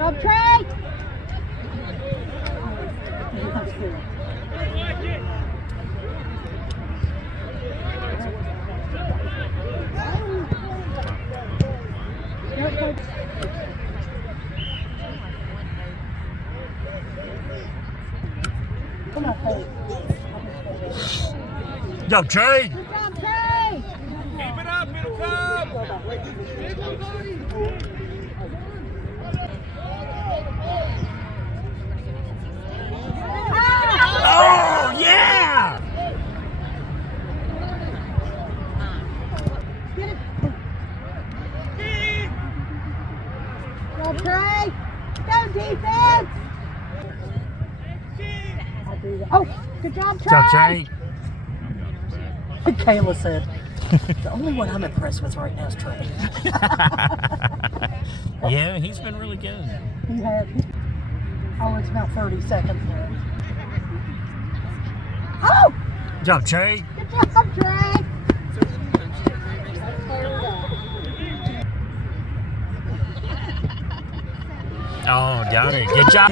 Go, Trey! Come on, Trey. Go, Trey! Good job, Trey! Keep it up, it'll come! Oh, yeah! Get it. Go, Trey! Go, defense! I'll do that. Oh, good job, Trey! Go, Trey! Kayla said, the only one I'm impressed with right now is Trey. Yeah, he's been really good. He has. Oh, it's about 30 seconds left. Oh! Good job, Trey. Good job, Trey! Oh, got it. Good job.